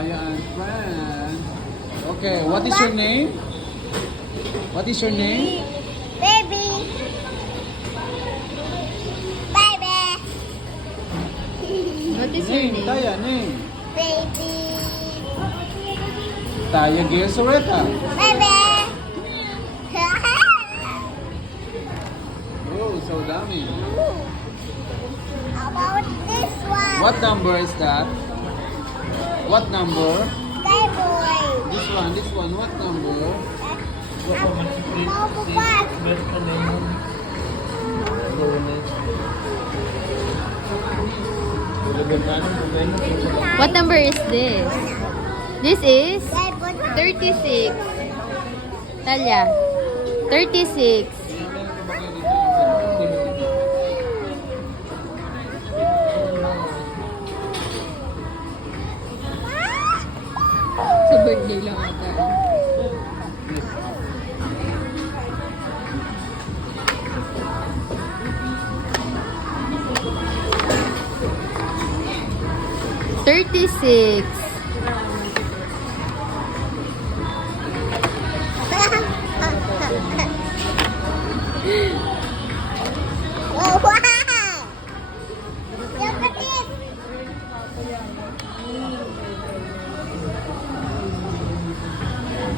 Taya and friends. Okay, what is your name? What is your name? Baby. Baby. What is your Name, name? Taya, name. Baby. Taya Gesureta. Baby. Oh, so dami. How about this one? What number is that? What number? Sky boy. This one, what number? Bubble. What number is this? This is Sky boy. 36. Talia. 36. Sa birthday lang ata. $36.